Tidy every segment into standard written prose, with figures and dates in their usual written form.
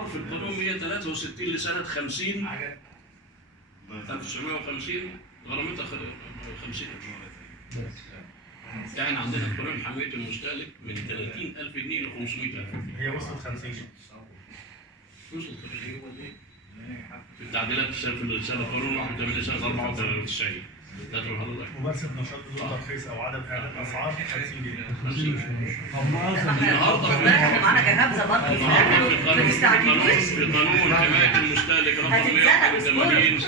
الاسعار في القانون 163 لسنه 50 1950 غرامتها 50. يعني عندنا في قانون حمايه المستهلك من 30,000 جنيه ل 500,000. هي وصلت 50. وصلت 50 في التعديلات في سنه قانون 81 سنه 94. ممارسة نشاط بدون ترخيص أو عدم إعلان أسعار 50 جنيه. النهارده معانا كهبزة برضه في قانون حماية المستهلك رقم 181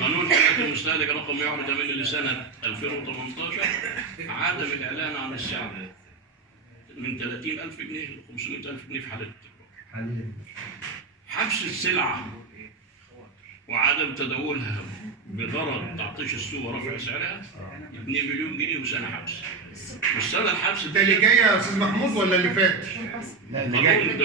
قانون حماية المستهلك رقم 181 لسنة 2018 عدم الإعلان عن السعر من 30,000 جنيه ل 500,000 جنيه في حالة التكرار. حبس السلعة وعدم تداولها بغرض تعطيش السوق ورفع سعرها 2 مليون جنيه وسنة حبس. والسنة الحبس ده اللي جاي يا استاذ محمود ولا اللي فات؟ اللي جاي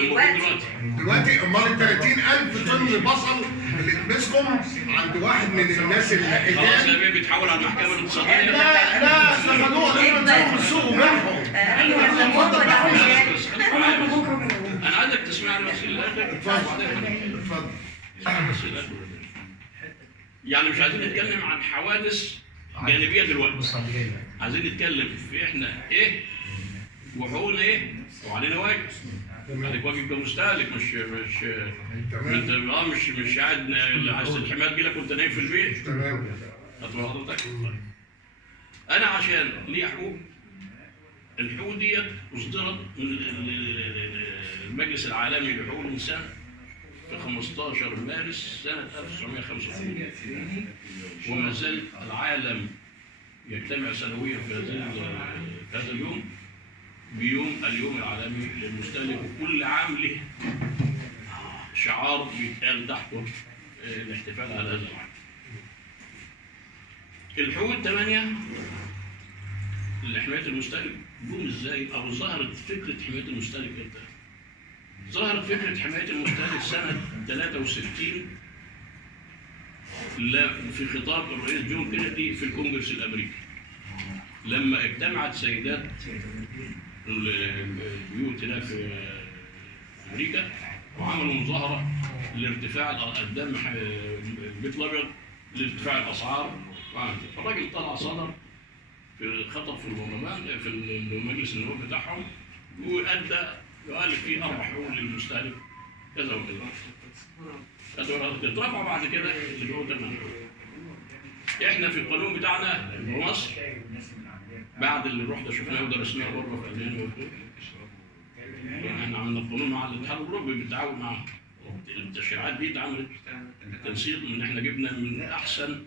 دلوقتي امال ال 30,000 طن بصل اللي اتمسكم عند واحد من الناس اللي خلاص يا بيه بيتحول على المحكمة الاقتصادية. لا استخدموها لما السوق وبيعهم. أنا عايزك تسمعني بس للآخر. اتفضل. يعني مش عايزين نتكلم عن حوادث جانبية دلوقتي. عايزين نتكلم في احنا ايه وحقوقنا ايه وعلينا واجب. عليك واجب كمستهلك مش قاعد عايز الحماية تجيلك وانت نايم في البيت. تمام. هتبقى حضرتك. انا عشان لي حقوق الحقوق ديت اصدرت من المجلس العالمي لحقوق الانسان في 15 مارس سنة 1985 وما زال العالم يجتمع سنويا في هذا اليوم بيوم اليوم العالمي للمستهلك وكل عام له شعار بيتقال تحته الاحتفال على هذا العام. الحقوق الثمانية لحماية المستهلك جم ازاي او ظهرت فكرة حماية المستهلك امتى؟ ظهرت فكرة حماية المستهلك سنة 63 في خطاب الرئيس جون كينيدي في الكونجرس الأمريكي لما اجتمعت سيدات البيوت هناك في أمريكا وعملوا مظاهرة لارتفاع قدام البيت الأبيض لارتفاع الأسعار. فالراجل طلع صدر في خطب في البرلمان في المجلس النواب بتاعهم وأدى وقال في 4 حقوق للمستهلك كذا وكذا. اترفعوا بعد كده لحقوق 8 حقوق. احنا في القانون بتاعنا في مصر بعد اللي رحنا شفناه ودرسناه بره في المانيا احنا عملنا القانون مع الاتحاد الاوروبي بالتعاون معهم. التشريعات دي اتعملت تنسيق ان احنا جبنا من احسن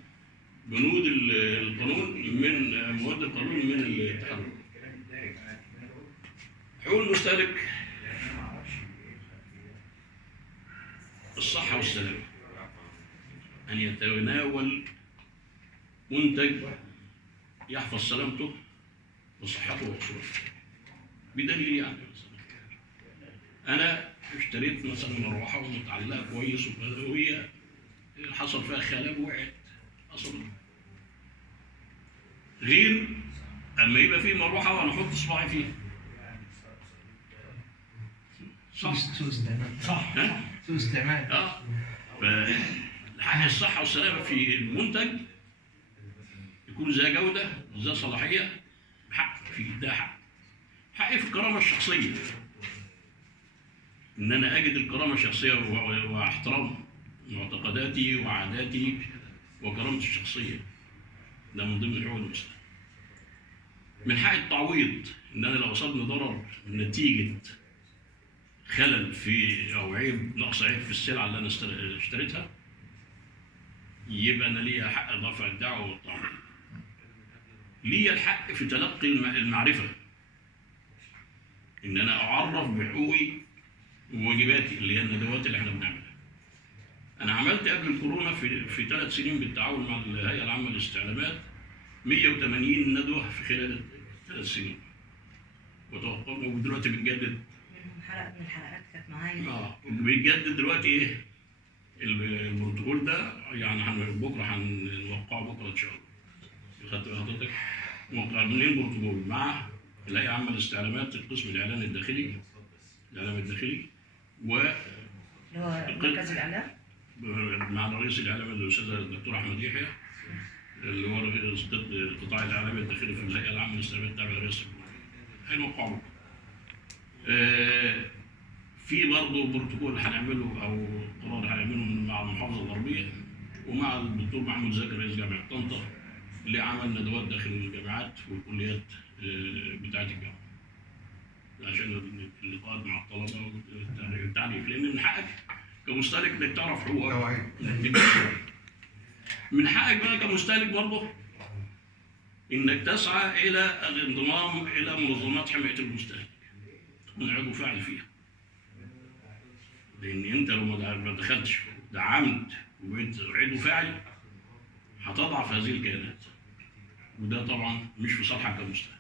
بنود القانون من مواد القانون من الاتحاد الاوروبي. حقوق المستهلك الصحة والسلامة أن يتناول منتج يحفظ سلامته وصحته وأصوله. بدليل يعني أنا اشتريت مثلا مروحة ومتعلقة كويس وهي حصل فيها خلل وقعت أصلا. غير أما يبقى فيه مروحة وأنا أحط صباعي فيها. سوء استعمال. صح. سوء استعمال. فالحق الصحة والسلامة في المنتج يكون ذا جودة ذا صلاحية حق في ده حقي في الكرامة الشخصية. إن أنا أجد الكرامة الشخصية واحترام معتقداتي وعاداتي وكرامتي الشخصية. ده من ضمن حقوق المستهلك. من حق التعويض إن أنا لو أصابني ضرر نتيجة خلل في او عيب نقص عيب في السلعه اللي انا اشتريتها يبقى انا ليا حق دفع الدعوه والطعن. ليا الحق في تلقي المعرفه ان انا اعرف بحقوقي وواجباتي اللي هي الندوات اللي احنا بنعملها. انا عملت قبل الكورونا في 3 سنين بالتعاون مع الهيئه العامه للاستعلامات 180 ندوه في خلال 3 سنين وتوقفنا ودلوقتي بنجدد. من الحلقات كانت معايا. بيتجدد دلوقتي ايه؟ البروتوكول ده يعني بكره هنوقعه بكره ان شاء الله. خدت حضرتك عاملين بروتوكول مع الهيئه العامه للاستعلامات القسم الاعلام الداخلي و اللي هو مركز الاعلام مع رئيس الاعلام الاستاذ الدكتور احمد يحيى اللي هو رئيس القطاع الاعلامي الداخلي في الهيئه العامه للاستعمال التابعه لرئاسه الجمهوريه. هيوقعوا. في برضه بروتوكول هنعمله او قرار هنعمله مع المحافظه الغربيه ومع الدكتور محمود زكي رئيس جامعه طنطا اللي عمل ندوات داخل الجامعات والكليات بتاعه الجامعه. عشان اللقاءات مع الطلبه والتعريف، لان من حقك كمستهلك انك تعرف حقوقك. من حقك بقى كمستهلك برضه انك تسعى الى الانضمام الى منظمات حمايه المستهلك تكون عضو فاعل فيها. لان انت لو ما دخلتش دعمت وبقيت عضو فاعل هتضعف هذه الكيانات، وده طبعا مش في صالحك كمستهلك.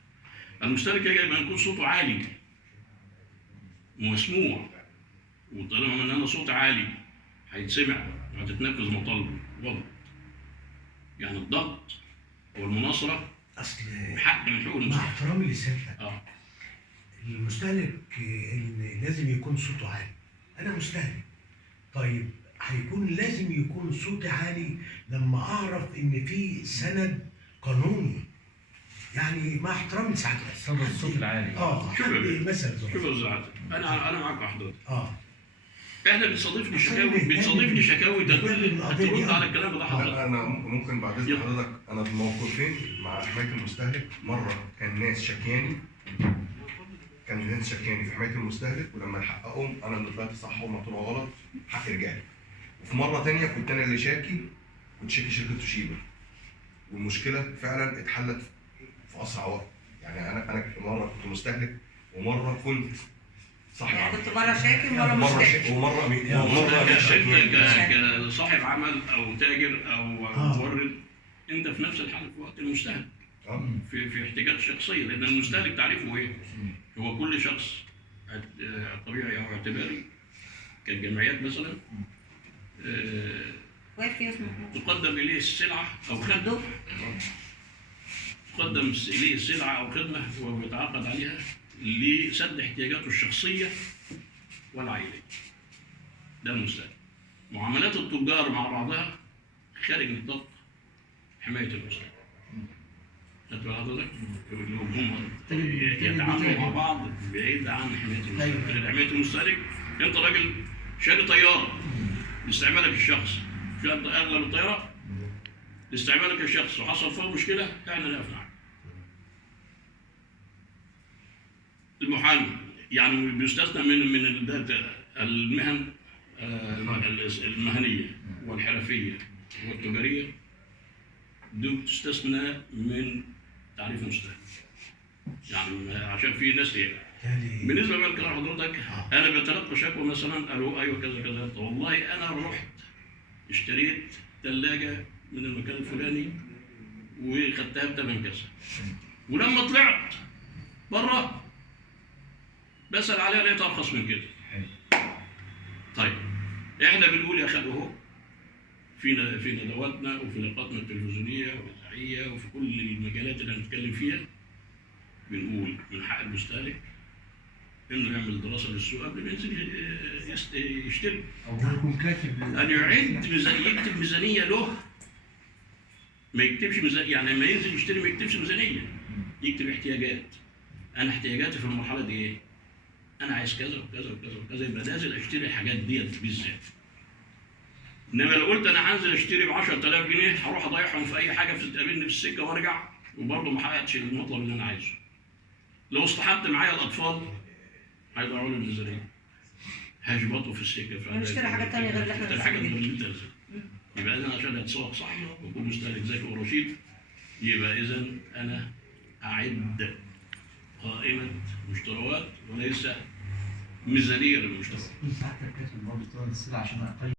المستهلك يجب ان يكون صوته عالي ومسموع، وطالما ان انا صوت عالي هيتسمع وهتتنفذ مطالبه غلط. يعني الضغط والمناصره اصل حق من حقوق مع المستهلك. احترامي لسيادتك المستهلك لازم يكون صوته عالي. انا مستهلك، طيب هيكون لازم يكون صوتي عالي لما اعرف ان في سند قانوني. يعني مع احترامي لسعادتك صدى الصوت العالي. شوف يا بيه، مثلا شوف يا استاذ عادل، انا معاك حضرتك. احنا بتصادفني شكاوي ترد على الكلام ده حضرتك. انا ممكن بعد اذن حضرتك، انا في موقفين مع حمايه المستهلك. مره كان ناس شكياني في حمايه المستهلك، ولما حققهم انا اللي طلعت صح وما طلعوا غلط حق رجالي. وفي مره ثانيه كنت انا اللي شاكي، كنت شاكي شركه توشيبا، والمشكله فعلا اتحلت في اسرع وقت. يعني انا مره كنت مستهلك ومره كنت صاحب يعني عمل. كنت مره شاكي ومره مشتكي. ومره مش شاكي. انت كصاحب عمل او تاجر او مورد، انت في نفس الحاله في وقت المستهلك. في احتياجات شخصيه، لان المستهلك تعريفه ايه؟ هو كل شخص طبيعي او اعتباري كالجمعيات مثلا تقدم اليه السلعه او خدمه، تقدم اليه السلعه او خدمه ويتعاقد عليها لسد احتياجاته الشخصيه والعائليه. ده المستهلك. معاملات التجار مع بعضها خارج نطاق حمايه المستهلك. خدت بال حضرتك؟ اللي هم يتعاملوا مع بعض بعيد عن حمايه المستهلك. حمايه المستهلك انت راجل شاري طياره لاستعمالك الشخصي، في اغلب الطيارات لاستعمالك الشخصي وحصل فيها مشكله احنا نقف معاك. المحامي يعني بيستثنى من المهن المهنيه والحرفيه والتجاريه، دول تستثنى من تعريف المستهلك. يعني عشان في ناس بالنسبه بقى لكلام حضرتك، انا بتلقى شكوى مثلا قالوا ايوه كذا كذا، والله انا رحت اشتريت ثلاجه من المكان الفلاني وخدتها بثمن كذا، ولما طلعت بره بسال عليها لقيتها ارخص من كده. طيب احنا بنقول يا خالد اهو في ندواتنا وفي لقاءاتنا التلفزيونيه والاذاعيه وفي كل المجالات اللي هنتكلم فيها بنقول من حق المستهلك انه يعمل دراسه للسوق قبل ما ينزل يشتري، او يكون كاتب ان يكتب ميزانيه له، ما يكتبش ميزانيه. يعني لما ينزل يشتري ما يكتبش ميزانيه، يكتب احتياجات. انا احتياجاتي في المرحله دي ايه؟ انا عايز كذا وكذا وكذا وكذا، يبقى نازل اشتري الحاجات ديت بالذات. انما لو قلت انا هنزل اشتري ب 10000 جنيه هروح اضيعهم في اي حاجه تقابلني في السكه وارجع وبرضه ما حققتش المطلب اللي انا عايزه. لو اصطحبت معايا الاطفال هيضيعوا لي الميزانيه، هيشبطوا في السكه، ونشتري حاجات ثانيه غير اللي احنا بنشتريها. يبقى اذا عشان اتسوق صح ويكون مستهلك ذكي ورشيد، يبقى اذا انا اعد قائمه مشتريات وليس ميزانيه للمشتريات. كل ساعتك كاتب برضه السلعه عشان اقيم